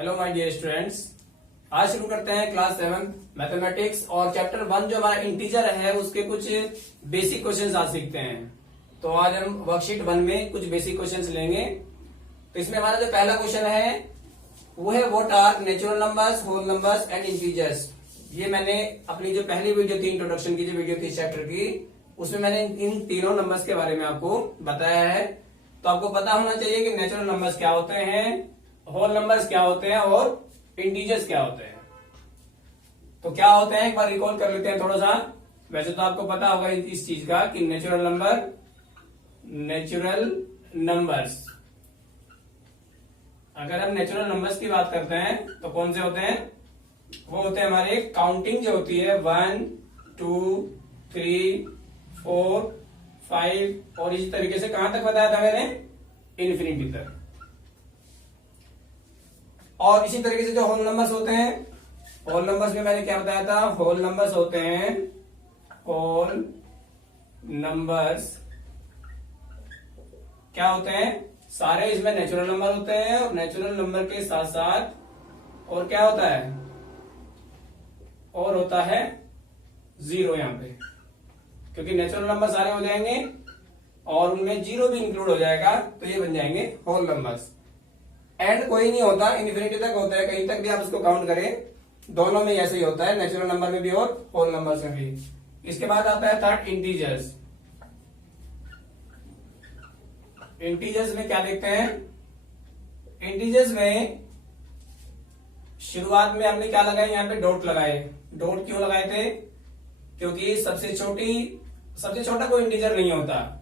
Hello my dear students, आज शुरू करते हैं क्लास 7 मैथमेटिक्स और चैप्टर 1 जो हमारा इंटीजर है उसके कुछ बेसिक क्वेश्चंस आज सीखते हैं। तो आज हम वर्कशीट 1 में कुछ बेसिक क्वेश्चंस लेंगे। तो इसमें हमारा जो पहला क्वेश्चन है वो है what are natural numbers, whole numbers and integers. ये मैंने अपनी जो पहली वीडियो थी, इंट्रोडक्शन की जो वीडियो थी चैप्टर की, उसमें मैंने इन तीनों नंबर्स के बारे में आपको बताया है। तो आपको पता होना चाहिए कि नेचुरल नंबर्स क्या होते हैं, होल नंबर्स क्या होते हैं और इंटीजर्स क्या होते हैं। तो क्या होते हैं एक बार रिकॉल कर लेते हैं थोड़ा सा। वैसे तो आपको पता होगा इस चीज का कि नेचुरल नंबर्स, अगर हम नेचुरल नंबर्स की बात करते हैं तो कौन से होते हैं? वो होते हैं हमारे काउंटिंग जो होती है 1, 2, 3, 4, 5 और इसी तरीके से कहां तक बताया था मैंने? इन्फिनिटी तक। और इसी तरीके से जो होल नंबर्स होते हैं, होल नंबर्स में मैंने क्या बताया था? होल नंबर्स होते हैं, होल नंबर्स क्या होते हैं? सारे इसमें नेचुरल नंबर होते हैं और नेचुरल नंबर के साथ साथ और क्या होता है? और होता है जीरो यहां पे, क्योंकि नेचुरल नंबर सारे हो जाएंगे और उनमें जीरो भी इंक्लूड हो जाएगा, तो ये बन जाएंगे होल नंबर्स। एंड कोई नहीं होता, इन्फिनिटी तक होता है, कहीं तक भी आप इसको काउंट करें, दोनों में ऐसे ही होता है, नेचुरल नंबर में भी और होल नंबर्स में भी। इसके बाद आता है थर्ड इंटीजर्स। इंटीजर्स में क्या देखते हैं? इंटीजर्स में शुरुआत में हमने क्या लगाए? यहाँ पे डॉट लगाए। डॉट क्यों लगाए थे? क्योंकि सबसे छोटा कोई इंटीजर नहीं होता।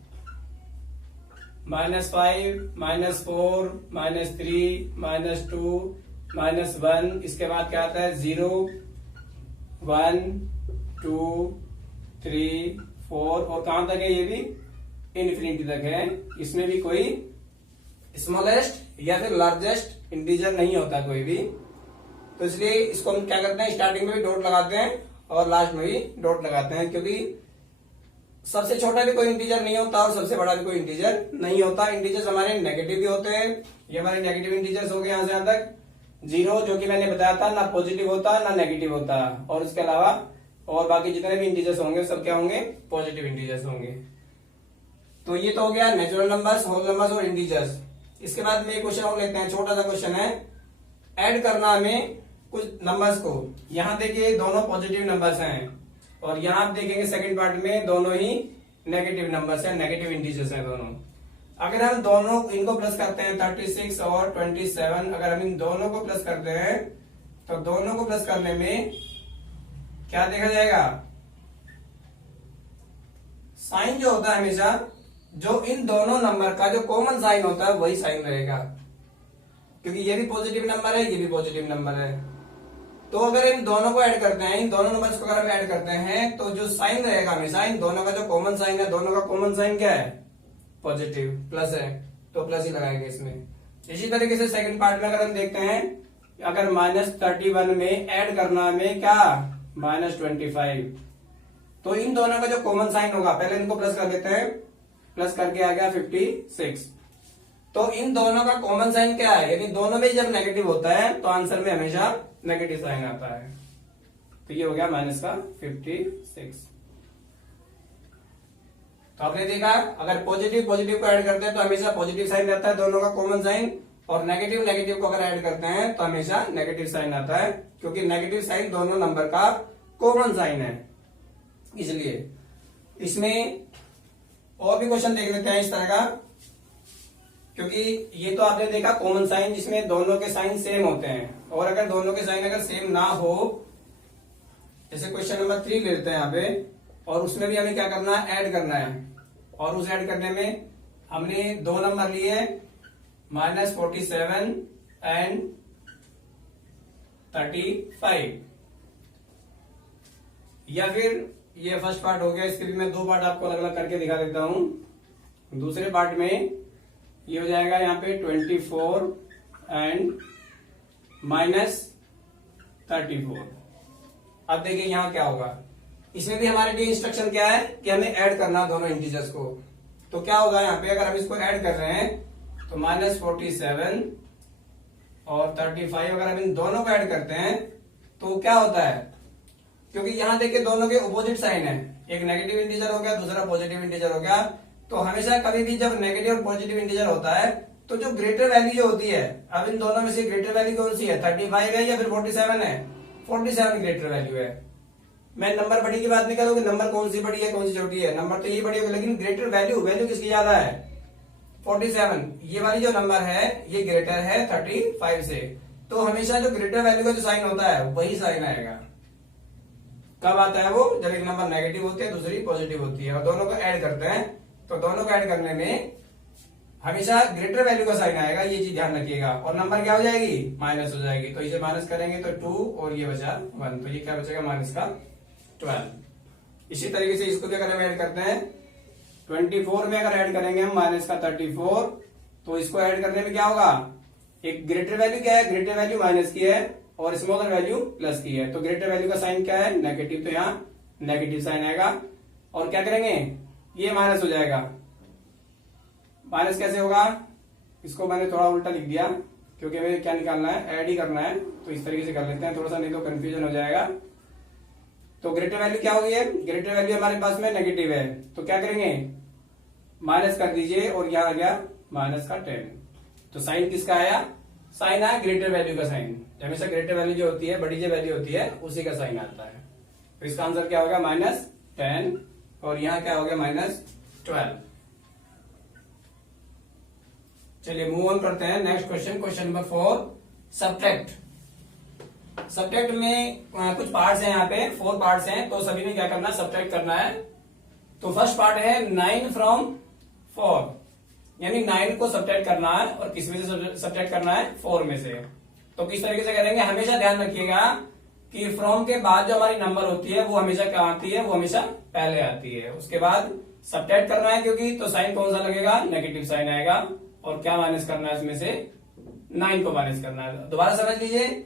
-5, -4, -3, -2, -1, इसके बाद क्या आता है? 0, 1, 2, 3, 4 और कहां तक है? ये भी इन्फिनिटी तक है। इसमें भी कोई स्मॉलेस्ट या फिर लार्जेस्ट इंटीजर नहीं होता कोई भी। तो इसलिए इसको हम क्या करते हैं? स्टार्टिंग में भी डॉट लगाते हैं और लास्ट में भी डॉट लगाते हैं, क्योंकि सबसे छोटा भी कोई इंटीजर नहीं होता और सबसे बड़ा भी कोई इंटीजर नहीं होता। इंटीजर्स हमारे नेगेटिव भी होते हैं। ये हमारे नेगेटिव इंटीजर्स हो गए यहां से यहां तक। 0 जो कि मैंने बताया था, ना पॉजिटिव होता ना नेगेटिव होता, और इसके अलावा और बाकी जितने भी इंटीजर्स होंगे सब क्या होंगे? पॉजिटिव इंटीजर्स होंगे। तो ये तो हो गया नेचुरल नंबर्स, होल नंबर्स और इंटीजर्स। इसके बाद में एक क्वेश्चन और लेते हैं, छोटा सा क्वेश्चन है, ऐड करना हमें कुछ नंबर्स को। यहां देखिए दोनों पॉजिटिव नंबर्स हैं और यहां आप देखेंगे सेकंड पार्ट में दोनों ही नेगेटिव नंबर्स हैं, नेगेटिव इंटीजर्स हैं दोनों। अगर हम दोनों इनको प्लस करते हैं 36 और 27, अगर हम इन दोनों को प्लस करते हैं तो दोनों को प्लस करने में क्या देखा जाएगा? साइन जो होता है हमेशा, जो इन दोनों नंबर का जो कॉमन साइन होता है वही साइन रहेगा, क्योंकि ये भी पॉजिटिव नंबर है, ये भी पॉजिटिव नंबर है। तो अगर इन दोनों को ऐड करते हैं, इन दोनों नंबर्स को अगर हम ऐड करते हैं तो जो साइन रहेगा हमेशा, इन दोनों का जो कॉमन साइन है, दोनों का कॉमन साइन क्या है? पॉजिटिव, प्लस है, तो प्लस ही लगाएंगे इसमें। इसी तरीके से सेकंड पार्ट में अगर हम देखते हैं, अगर -31 में ऐड करना हमें क्या? -25, तो इन दोनों का जो कॉमन साइन होगा, पहले इनको प्लस कर देते हैं, प्लस करके आ गया 56। तो इन दोनों का कॉमन साइन क्या है? यानी दोनों में जब नेगेटिव होता है तो आंसर में हमेशा नेगेटिव साइन आता है। तो ये हो गया -56। तो आपने देखा, अगर पॉजिटिव को ऐड करते हैं तो हमेशा पॉजिटिव साइन रहता है दोनों का कॉमन साइन, और नेगेटिव को अगर ऐड करते हैं तो हमेशा नेगेटिव साइन आता है, क्योंकि नेगेटिव साइन दोनों नंबर का कॉमन साइन है। इसलिए इसमें और भी क्वेश्चन देख लेते हैं इस तरह का, क्योंकि ये तो आपने देखा कॉमन साइन जिसमें दोनों के साइन सेम होते हैं, और अगर दोनों के साइन अगर सेम ना हो, जैसे क्वेश्चन नंबर 3 ले लेते हैं यहाँ पे, और उसमें भी हमें क्या करना है? ऐड करना है। और उस ऐड करने में हमने दो नंबर लिए, -47 एंड 35, या फिर ये फर्स्ट पार्ट हो गया। इसके भी मैं दो पार्ट आपको अलग अलग करके दिखा देता हूं। दूसरे पार्ट में ये हो जाएगा यहाँ पे 24 एंड -34। अब देखिए यहां क्या होगा, इसमें भी हमारे लिए इंस्ट्रक्शन क्या है कि हमें ऐड करना दोनों इंटीजर्स को। तो क्या होगा यहाँ पे, अगर हम इसको ऐड कर रहे हैं तो -47 और 35 अगर हम इन दोनों को ऐड करते हैं तो क्या होता है, क्योंकि यहां देखिए दोनों के अपोजिट साइन है, एक नेगेटिव इंटीजर हो गया दूसरा पॉजिटिव इंटीजर हो गया। तो हमेशा कभी भी जब नेगेटिव और पॉजिटिव इंटीजर होता है तो जो ग्रेटर वैल्यू जो होती है, अब इन दोनों में से ग्रेटर वैल्यू कौन सी है, 35 है या फिर 47 है, 47 ग्रेटर वैल्यू है। मैं नंबर बड़ी की बात नहीं करूँ कि नंबर कौन सी बड़ी है कौन सी छोटी है, नंबर तो ये बड़ी होगी, लेकिन ग्रेटर वैल्यू वैल्यू किसकी ज्यादा है, 47। ये वाली जो नंबर है ये ग्रेटर है 35 से। तो हमेशा जो ग्रेटर वैल्यू का जो साइन होता है वही साइन आएगा। कब आता है वो, जब एक नंबर नेगेटिव होती है दूसरी पॉजिटिव होती है और दोनों को ऐड करते हैं, तो दोनों को ऐड करने में हमेशा ग्रेटर वैल्यू का साइन आएगा, ये चीज ध्यान रखिएगा। और नंबर क्या हो जाएगी, माइनस हो जाएगी। तो इसे माइनस करेंगे तो 2 और ये बचा 1, तो ये क्या बचेगा माइनस का 12। इसी तरीके से इसको भी अगर हम ऐड करते हैं 24 में अगर ऐड करेंगे हम माइनस का 34, तो इसको ऐड करने में क्या होगा, एक ग्रेटर वैल्यू क्या है, ग्रेटर वैल्यू माइनस की है और स्मॉलर वैल्यू प्लस की है। तो ग्रेटर वैल्यू का साइन क्या है, नेगेटिव, तो यहाँ नेगेटिव साइन आएगा। और क्या करेंगे, ये माइनस हो जाएगा। माइनस कैसे होगा, इसको मैंने थोड़ा उल्टा लिख दिया क्योंकि हमें क्या निकालना है, ऐड ही करना है, तो इस तरीके से कर लेते हैं थोड़ा सा, नहीं तो कंफ्यूजन हो जाएगा। तो ग्रेटर वैल्यू क्या होगी है, ग्रेटर वैल्यू हमारे पास में नेगेटिव है, तो क्या करेंगे माइनस कर दीजिए और यहाँ आ गया माइनस का 10। तो साइन किसका आया, साइन आया ग्रेटर वैल्यू का साइन। हमेशा ग्रेटर वैल्यू जो होती है, बड़ी जो वैल्यू होती है उसी का साइन आता है। तो इसका आंसर क्या होगा, -10 और यहाँ क्या हो गया -12। चलिए मूव ऑन करते हैं next question, question number 4, subtract. Subtract में कुछ पार्ट्स हैं, यहाँ पे 4 पार्ट्स हैं, तो सभी में क्या करना है, सब्ट्रैक्ट करना है। तो फर्स्ट पार्ट है 9 फ्रॉम 4, यानी 9 को सब्ट्रैक्ट करना है और किस में से सब्ट्रैक्ट करना है, 4 में से। तो किस तरीके से करेंगे, हमेशा ध्यान रखिएगा कि फ्रॉम के बाद जो हमारी नंबर होती है वो हमेशा क्या आती है, वो हमेशा पहले आती है। उसके बाद सब्ट्रैक्ट करना है क्योंकि, तो साइन कौन सा लगेगा, नेगेटिव साइन आएगा। और क्या माइनस करना है, इसमें से 9 को माइनस करना है। दोबारा समझ लीजिए,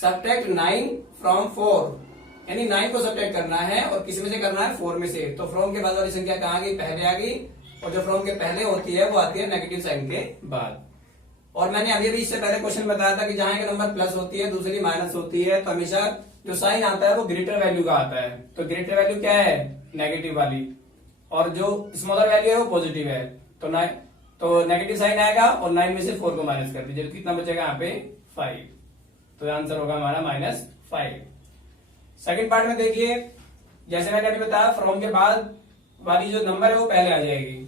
सब्ट्रैक्ट 9 फ्रॉम 4, यानी 9 को सब्ट्रैक्ट करना है और किस में से करना है, 4 में से। तो फ्रॉम के बाद वाली संख्या कहाँ गई, पहले आ गई, और जो फ्रॉम के पहले होती है वो आती है नेगेटिव साइन के बाद। और मैंने अभी भी इससे पहले क्वेश्चन बताया था कि जहां एक नंबर प्लस होती है दूसरी माइनस होती है, तो हमेशा जो साइन आता है वो ग्रेटर वैल्यू का आता है। तो ग्रेटर वैल्यू क्या है, नेगेटिव वाली, और जो स्मॉलर वैल्यू है वो पॉजिटिव है। तो नेगेटिव साइन आएगा और 9 में से 4 को माइनस कर दीजिए, तो कितना बचेगा यहाँ पे 5। तो आंसर होगा हमारा -5। सेकंड पार्ट में देखिए, जैसे मैंने अभी बताया फ्रॉम के बाद वाली जो नंबर है वो पहले आ जाएगी,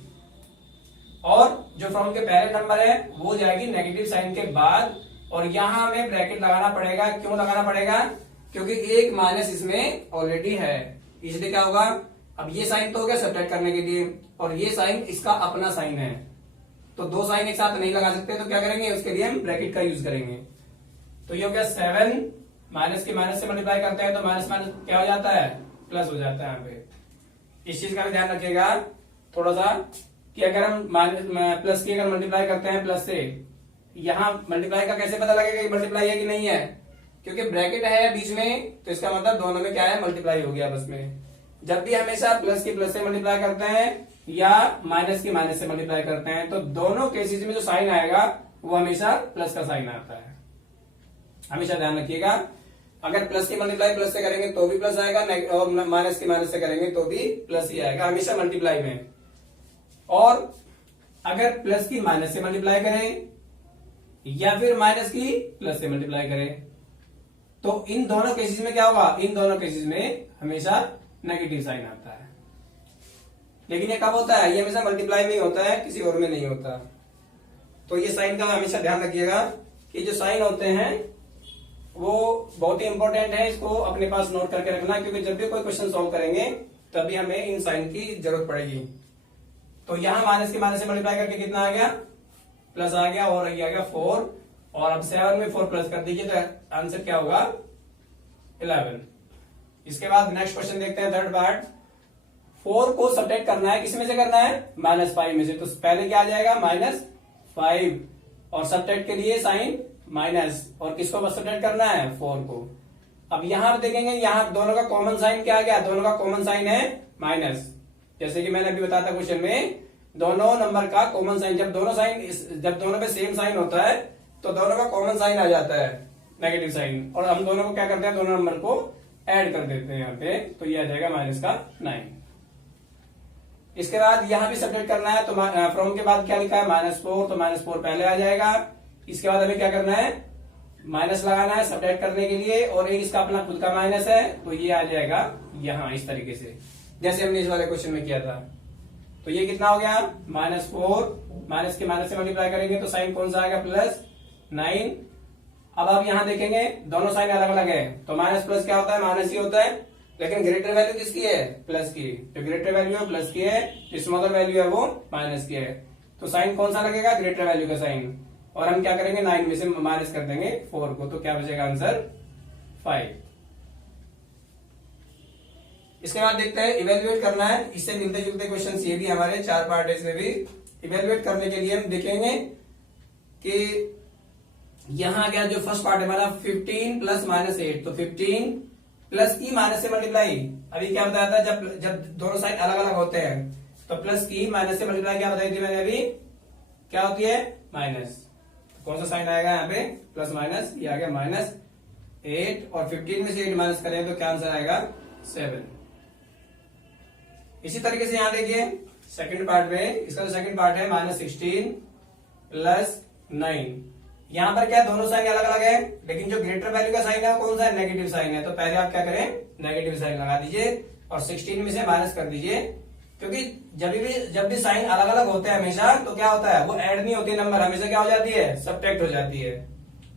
और जो फ्रॉम के पहले नंबर है वो जाएगी नेगेटिव साइन के बाद। और यहां हमें ब्रैकेट लगाना पड़ेगा। क्यों लगाना पड़ेगा, क्योंकि एक माइनस इसमें ऑलरेडी है, इसलिए क्या होगा, अब ये साइन तो हो गया सब्ट्रैक्ट करने के लिए, और ये साइन इसका अपना साइन है, तो 2 साइन एक साथ नहीं लगा सकते, तो क्या करेंगे, उसके लिए हम ब्रैकेट का यूज करेंगे। तो ये हो गया 7, माइनस के माइनस से मल्टीप्लाई करते हैं तो माइनस माइनस क्या हो जाता है, प्लस हो जाता है। यहाँ पे इस चीज का भी ध्यान रखिएगा थोड़ा सा, कि अगर हम प्लस की अगर मल्टीप्लाई करते हैं प्लस से, यहाँ मल्टीप्लाई का कैसे पता लगेगा कि मल्टीप्लाई है कि नहीं है, क्योंकि ब्रैकेट है बीच में, तो इसका मतलब दोनों में क्या है, मल्टीप्लाई हो गया बस में। जब भी हमेशा प्लस की प्लस से मल्टीप्लाई करते हैं या माइनस की माइनस से मल्टीप्लाई करते हैं, तो दोनों केसेस में जो साइन आएगा वो हमेशा प्लस का साइन आता है। हमेशा ध्यान रखिएगा, अगर प्लस की मल्टीप्लाई प्लस से करेंगे तो भी प्लस आएगा, और माइनस की माइनस से करेंगे तो भी प्लस ही आएगा, हमेशा मल्टीप्लाई में। और अगर प्लस की माइनस से मल्टीप्लाई करें या फिर माइनस की प्लस से मल्टीप्लाई करें, तो इन दोनों केसेस में क्या होगा, इन दोनों केसेस में हमेशा नेगेटिव साइन आता है। लेकिन ये कब होता है, ये हमेशा मल्टीप्लाई में ही होता है, किसी और में नहीं होता। तो ये साइन का हमेशा ध्यान रखिएगा कि जो साइन होते हैं वो बहुत ही इंपॉर्टेंट है, इसको अपने पास नोट करके रखना, क्योंकि जब भी कोई क्वेश्चन सॉल्व करेंगे तभी हमें इन साइन की जरूरत पड़ेगी। तो यहां माइनस की माइनस से मल्टीप्लाई करके कितना आ गया, प्लस आ गया, और ये आ गया 4, और अब 7 में 4 प्लस कर दीजिए तो आंसर क्या होगा 11। इसके बाद नेक्स्ट क्वेश्चन देखते हैं, थर्ड पार्ट। 4 को सब्ट्रैक्ट करना है, किस में से करना है, -5 में से। तो पहले क्या आ जाएगा, -5, और सब्ट्रैक्ट के लिए साइन माइनस, और किसको सब्ट्रैक्ट करना है, 4 को। अब यहां पर देखेंगे, यहां दोनों का कॉमन साइन क्या आ गया, दोनों का कॉमन साइन है माइनस। जैसे कि मैंने अभी बताया था क्वेश्चन में, दोनों नंबर का कॉमन साइन, जब दोनों पे सेम साइन होता है तो दोनों का कॉमन साइन आ जाता है नेगेटिव साइन, और हम दोनों को क्या करते हैं, दोनों नंबर को ऐड कर देते हैं यहाँ पे, तो ये आ जाएगा माइनस का 9। इसके बाद यहाँ भी सब्ट्रैक्ट करना है, तो फ्रॉम के बाद क्या लिखा है -4, तो -4 पहले आ जाएगा। इसके बाद हमें क्या करना है, माइनस लगाना है सब्ट्रैक्ट करने के लिए, और एक इसका अपना खुद का माइनस है, तो ये आ जाएगा यहाँ इस तरीके से, जैसे हमने इस वाले क्वेश्चन में किया था। तो ये कितना हो गया -4, माइनस के माइनस से मल्टीप्लाई करेंगे तो साइन कौन सा आएगा +9। अब आप यहाँ देखेंगे दोनों साइन अलग अलग है, तो माइनस प्लस क्या होता है, माइनस ही होता है, लेकिन ग्रेटर वैल्यू किसकी है, प्लस की। जो ग्रेटर वैल्यू है प्लस की है, जो स्मॉलर वैल्यू है वो माइनस की है, तो साइन कौन सा लगेगा, ग्रेटर वैल्यू का साइन। और हम क्या करेंगे 9 में से माइनस कर देंगे 4 को, तो क्या बचेगा आंसर 5। इसके बाद देखते हैं इवेल्युएट करना है, इससे मिलते जुलते क्वेश्चन ये भी हमारे 4 पार्ट है, इसमें भी इवेल्युएट करने के लिए हम देखेंगे कि यहाँ क्या जो फर्स्ट पार्ट है हमारा 15 प्लस -8, तो 15 प्लस की माइनस से मल्टीप्लाई, अभी क्या बताया था जब दोनों साइड अलग अलग होते हैं तो प्लस की माइनस से मल्टीप्लाई क्या बताई थी मैंने अभी, क्या होती है माइनस। तो कौन सा साइन आएगा यहाँ पे प्लस माइनस, ये आ गया -8, और 15 में से 8 माइनस करें तो क्या आंसर आएगा 7। इसी तरीके से यहाँ देखिए सेकंड पार्ट में, इसका जो सेकंड पार्ट है -16 प्लस 9, यहाँ पर क्या दोनों साइन अलग अलग है, लेकिन जो ग्रेटर वैल्यू का साइन है वो कौन सा है, नेगेटिव साइन है, तो पहले आप क्या करें नेगेटिव साइन लगा दीजिए और 16 में से माइनस कर दीजिए, क्योंकि जब भी साइन अलग अलग होते हैं हमेशा, तो क्या होता है वो ऐड नहीं होती नंबर, हमेशा क्या हो जाती है सब्ट्रैक्ट हो जाती है।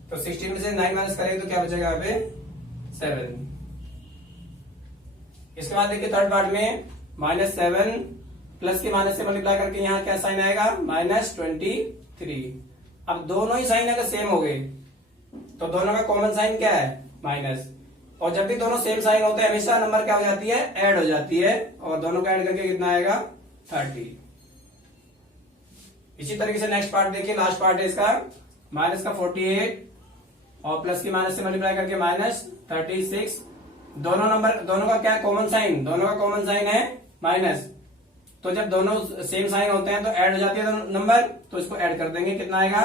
तो 16 में से 9 माइनस करेंगे तो क्या बचेगा यहाँ पे 7। इसके बाद देखिए थर्ड पार्ट में -7 प्लस के माइनस से मल्टीप्लाई करके यहाँ क्या साइन आएगा -23। अब दोनों ही साइन अगर सेम हो गए तो दोनों का कॉमन साइन क्या है माइनस, और जब भी दोनों सेम साइन होते हैं हमेशा नंबर क्या हो जाती है ऐड हो जाती है, और दोनों का ऐड करके कितना आएगा 30। इसी तरीके से नेक्स्ट पार्ट देखिए, लास्ट पार्ट है इसका माइनस का 48 और प्लस की माइनस से मल्टीप्लाई करके -36। दोनों का क्या कॉमन साइन, दोनों का कॉमन साइन है माइनस, तो जब दोनों सेम साइन होते हैं तो ऐड हो जाती है नंबर, तो इसको ऐड कर देंगे कितना आएगा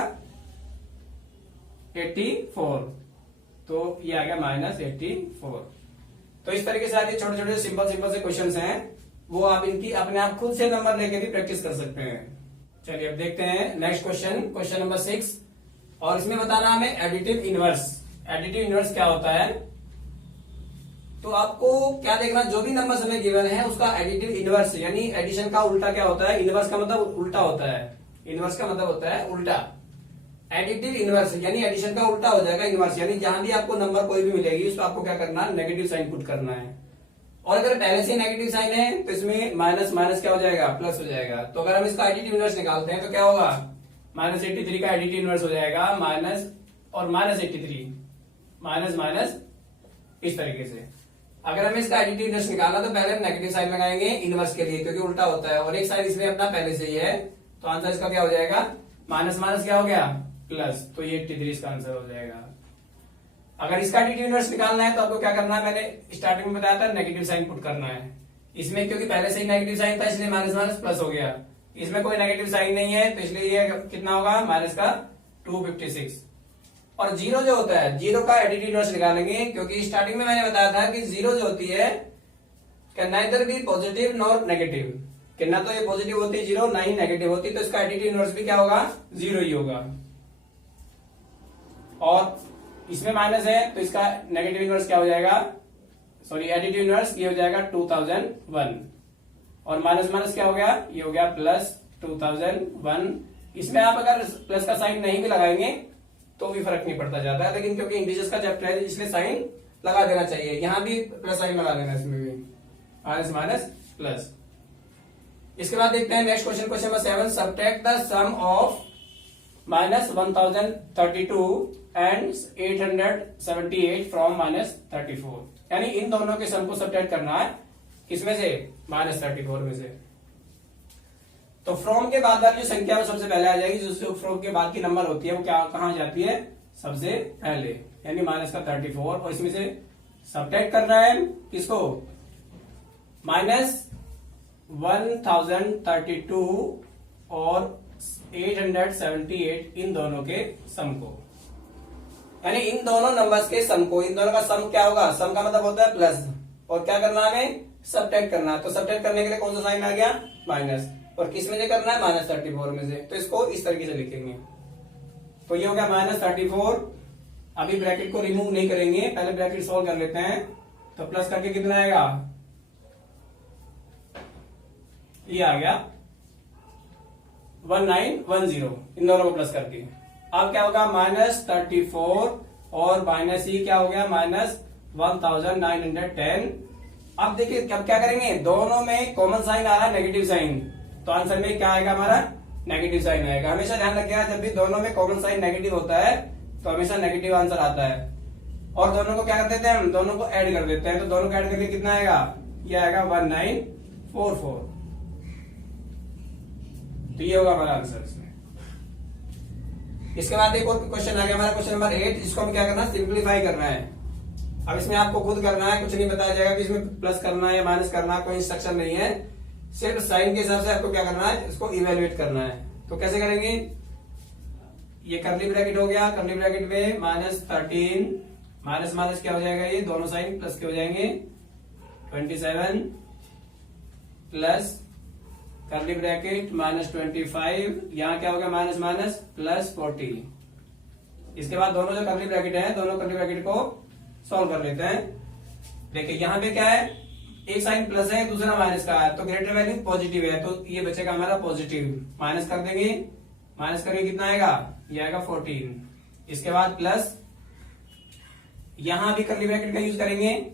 84, तो ये आ गया -84। तो इस तरीके से आगे छोटे छोटे सिंपल से क्वेश्चंस हैं, वो आप इनकी अपने आप खुद से नंबर लेके भी प्रैक्टिस कर सकते हैं। चलिए अब देखते हैं नेक्स्ट क्वेश्चन नंबर 6, और इसमें बताना हमें एडिटिव इनवर्स। एडिटिव इनवर्स क्या होता है, तो आपको क्या देखना, जो भी नंबर हमें गिवन है उसका एडिटिव इनवर्स, यानी एडिशन का उल्टा क्या होता है, इनवर्स का मतलब उल्टा होता है, इनवर्स का मतलब होता है उल्टा। एडिटिव इनवर्स यानी एडिशन का उल्टा हो जाएगा इनवर्स, यानी जहां भी आपको नंबर कोई भी मिलेगी उसको आपको क्या करना है नेगेटिव साइन पुट करना है, और अगर पहले से नेगेटिव साइन है तो इसमें माइनस माइनस क्या हो जाएगा प्लस हो जाएगा। तो अगर हम इसका एडिटिव इनवर्स निकालते हैं तो क्या होगा -83 का एडिटिव इनवर्स हो जाएगा माइनस और -83 माइनस इस तरीके से। अगर हमें इसका एडिटिव इनवर्स निकालना तो पहले हम नेगेटिव साइन लगाएंगे इनवर्स के लिए, क्योंकि उल्टा होता है, और एक साइन इसमें अपना पहले से ही है, तो आंसर इसका क्या हो जाएगा माइनस माइनस क्या हो गया प्लस, तो ये 83 इसका आंसर हो जाएगा। अगर इसका एडिटिव इनवर्स निकालना है तो आपको क्या करना है, मैंने स्टार्टिंग में बताया था नेगेटिव साइन पुट करना है। इसमें क्योंकि पहले से ही नेगेटिव साइन था इसलिए माइनस माइनस प्लस हो गया, इसमें कोई नेगेटिव साइन नहीं है तो इसलिए ये कितना होगा माइनस का 256। और जीरो जो होता है, जीरो का एडिटिव इनवर्स निकालेंगे, क्योंकि स्टार्टिंग में मैंने बताया था कि जीरो जो होती है neither be positive nor negative, कि ना तो ये पॉजिटिव होती है जीरो ना ही नेगेटिव होती, तो इसका एडिटिव इनवर्स भी क्या होगा जीरो ही होगा। और इसमें माइनस है तो इसका नेगेटिव इनवर्स क्या हो जाएगा, सॉरी एडिटिव इनवर्स ये हो जाएगा 2001, और माइनस माइनस क्या हो गया ये हो गया प्लस 2001। इसमें आप अगर प्लस का साइन नहीं भी लगाएंगे तो भी फर्क नहीं पड़ता ज्यादा, लेकिन क्योंकि इंटीजर्स का चैप्टर है इसलिए साइन लगा देना चाहिए, यहां भी प्लस साइन लगा देना, इसमें भी माइनस माइनस प्लस। इसके बाद देखते हैं next question number 7, subtract the sum of -1032 and 878 from -34, यानी इन दोनों के सम को सब्ट्रैक्ट करना है, किसमें से -34 में से। तो फ्रॉम के बाद वाली जो संख्या वो सबसे पहले आ जाएगी, जो फ्रॉम के बाद की नंबर होती है वो क्या कहां जाती है सबसे पहले, यानी माइनस का 34, और इसमें से सब्ट्रैक्ट कर रहा है किसको -1032 और 878 इन दोनों के सम को। यानी इन दोनों नंबर्स के सम को, इन दोनों का सम क्या होगा, सम का मतलब होता है प्लस, और क्या करना है हमें, सबट्रैक्ट करना है। तो सबट्रैक्ट करने के लिए कौन सा साइन आ गया, माइनस, और किस में से करना है, -34 में से। तो इसको इस तरीके से लिखेंगे। तो ये हो गया -34। अभी ब्रैकेट को रिमूव नहीं करेंगे, पहले ब्रैकेट सॉल्व कर लेते हैं। तो प्लस करके कितना आएगा, ये आ गया 1910, इन दोनों को प्लस करके। अब क्या होगा, -34 और माइनस ही क्या हो गया, -1910। अब देखिए अब क्या करेंगे, दोनों में कॉमन साइन आ रहा है नेगेटिव साइन, तो आंसर में क्या आएगा हमारा, नेगेटिव साइन आएगा। हमेशा ध्यान रखिएगा, जब भी दोनों में कॉमन साइन नेगेटिव होता है तो हमेशा नेगेटिव आंसर आता है। और दोनों को क्या कर देते हैं हम, दोनों को ऐड कर देते हैं। तो दोनों को ऐड करके कितना आएगा, ये आएगा 1944। तो ये होगा हमारा आंसर इसमें। इसके बाद एक और क्वेश्चन आ गया हमारा, क्वेश्चन नंबर 8। इसको हमें क्या करना है, सिंप्लीफाई करना है। अब इसमें आपको खुद करना है, कुछ नहीं बताया जाएगा कि इसमें प्लस करना है या माइनस करना है, कोई इंस्ट्रक्शन नहीं है। सिर्फ साइन के हिसाब से आपको क्या करना है, इसको इवेल्युएट करना है। तो कैसे करेंगे, ये कर्ली ब्रैकेट हो गया, कर्ली ब्रैकेट में -13 माइनस माइनस क्या हो जाएगा, ये दोनों साइन प्लस के हो जाएंगे, 27 प्लस कर्ली ब्रैकेट -25, यहां क्या हो गया, माइनस माइनस प्लस 40। इसके बाद दोनों जो कर्ली ब्रैकेट है, दोनों कर्ली ब्रैकेट को सॉल्व कर लेते हैं। देखिए यहाँ पे क्या है, एक साइन प्लस है, दूसरा माइनस का है, तो ग्रेटर वैल्यू पॉजिटिव है, तो ये बचेगा हमारा पॉजिटिव। माइनस कर देंगे, माइनस करके कितना आएगा, ये आएगा 14। इसके बाद प्लस, यहां भी कर्ली ब्रैकेट का यूज करेंगे,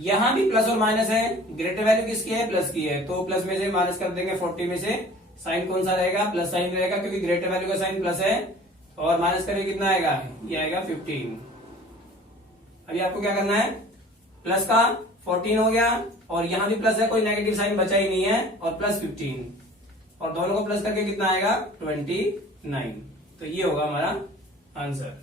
यहां भी प्लस और माइनस है, ग्रेटर वैल्यू किसकी है, प्लस की है, तो प्लस में से माइनस कर देंगे, 40 में से साइन कौन सा रहेगा, प्लस साइन रहेगा, क्योंकि ग्रेटर वैल्यू का साइन प्लस है, और माइनस करके कितना आएगा, ये आएगा 15। अभी आपको क्या करना है, प्लस का 14 हो गया, और यहां भी प्लस है, कोई नेगेटिव साइन बचा ही नहीं है, और प्लस 15, और दोनों को प्लस करके कितना आएगा, 29। तो ये होगा हमारा आंसर।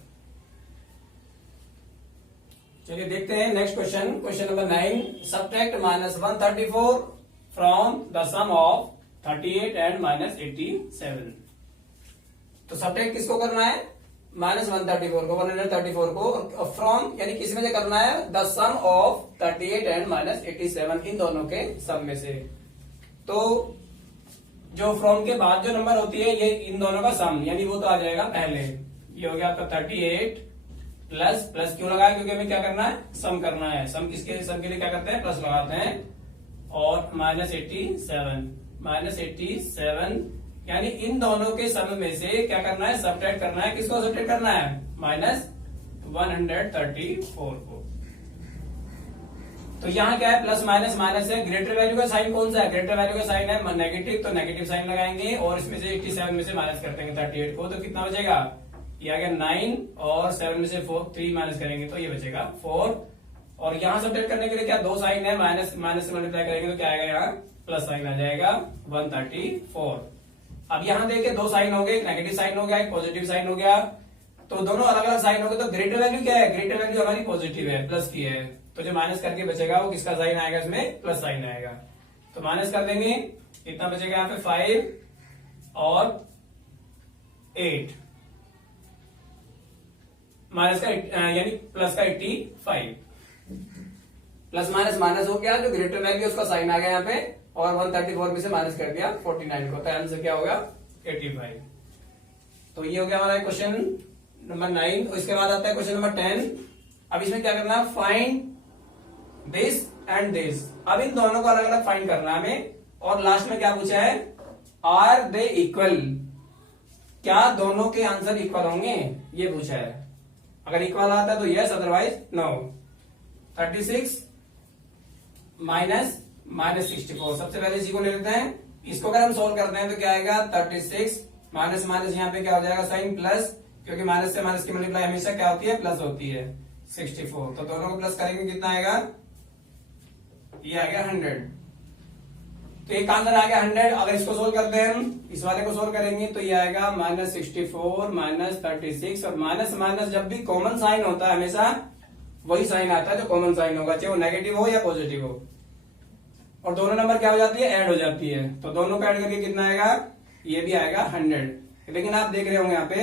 चलिए देखते हैं next question, question number 9। Subtract -134 from the sum of 38 and -87। तो सबट्रैक्ट किसको करना है, -134 को, 134 को, फ्रॉम यानी किस में से करना है, द सम ऑफ 38 एंड -87, इन दोनों के सम में से। तो जो फ्रॉम के बाद जो नंबर होती है, ये इन दोनों का सम, यानी वो तो आ जाएगा पहले। ये हो गया आपका 38 प्लस, प्लस क्यों लगाया, क्योंकि हमें क्या करना है, सम करना है। सम किसके, सम के लिए क्या करते हैं, प्लस लगाते हैं, और -87 यानी इन दोनों के सम में से क्या करना है, सबट्रैक्ट करना है। किसको सबट्रैक्ट करना है, -134 को। तो यहाँ क्या है, प्लस माइनस माइनस है, ग्रेटर वैल्यू का साइन कौन सा है, ग्रेटर वैल्यू का साइन है नेगेटिव, तो नेगेटिव साइन लगाएंगे, और इसमें से 87 में से माइनस कर देंगे 38 को, तो कितना बचेगा, ये आ गया 9, और 7 में से 3 माइनस करेंगे तो ये बचेगा 4। और यहां सबट्रैक्ट करने के लिए क्या, दो साइन है, माइनस माइनस से मल्टीप्लाई करेंगे तो क्या आएगा, यहाँ प्लस साइन आ जाएगा 134। अब यहां देखिए दो साइन हो गए, एक नेगेटिव साइन हो गया, एक पॉजिटिव साइन हो गया, तो दोनों अलग अलग साइन हो गए। तो ग्रेटर वैल्यू क्या है, ग्रेटर वैल्यू हमारी पॉजिटिव है, प्लस की है, तो जो माइनस करके बचेगा वो किसका साइन आएगा, इसमें प्लस साइन आएगा। तो माइनस कर देंगे, कितना बचेगा यहाँ पे 5 और 8, माइनस का यानी प्लस का 85, प्लस माइनस माइनस हो गया, जो ग्रेटर वैल्यू उसका साइन आ गया यहाँ पे, और 134 में से माइनस कर दिया 49 को, तो आंसर क्या होगा, 85। तो ये हो गया हमारा क्वेश्चन नंबर 9। और इसके बाद आता है क्वेश्चन नंबर 10। अब इसमें क्या करना है, फाइंड दिस एंड दिस। अब इन दोनों को अलग अलग फाइंड करना है हमें, और लास्ट में क्या पूछा है, आर दे इक्वल, क्या दोनों के आंसर इक्वल होंगे, ये पूछा है। अगर इक्वल आता है तो यस, अदरवाइज नो। 36 -64, सबसे पहले इसी को ले लेते हैं। इसको अगर हम सोल्व करते हैं तो क्या आएगा, 36 माइनस माइनस यहाँ पे क्या हो जाएगा, साइन प्लस, क्योंकि माइनस से माइनस की मल्टीप्लाई हमेशा क्या होती है, प्लस होती है, 64। तो दोनों को प्लस करेंगे कितना आएगा, ये आ गया 100। तो एक आंसर आ गया 100। अगर इसको सोल्व करते हैं हम, इस वाले को सोल्व करेंगे तो ये आएगा -64 -36, और माइनस माइनस जब भी कॉमन साइन होता है हमेशा वही साइन आता है जो कॉमन साइन होगा, चाहे वो नेगेटिव हो या पॉजिटिव हो। और दोनों नंबर क्या हो जाती है, ऐड हो जाती है, तो दोनों को ऐड करके कितना आएगा, ये भी आएगा 100। लेकिन आप देख रहे होंगे यहाँ पे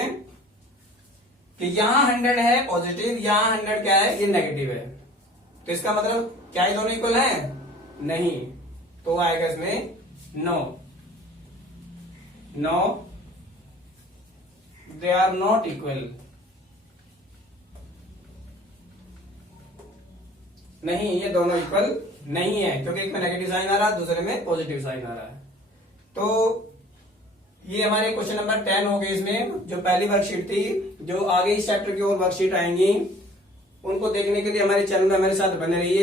कि यहाँ 100 है पॉजिटिव, यहाँ 100 क्या है, ये नेगेटिव है। तो इसका मतलब क्या ये दोनों इक्वल है? नहीं, तो आएगा इसमें no, no they are not equal. नहीं, ये दोनों इक्वल नहीं है, क्योंकि एक में नेगेटिव साइन आ रहा है, दूसरे में पॉजिटिव साइन आ रहा है। तो ये हमारे क्वेश्चन नंबर 10 हो गए। इसमें जो पहली वर्कशीट थी, जो आगे इस चैप्टर की और वर्कशीट आएंगी, उनको देखने के लिए हमारे चैनल में हमारे साथ बने रहिए।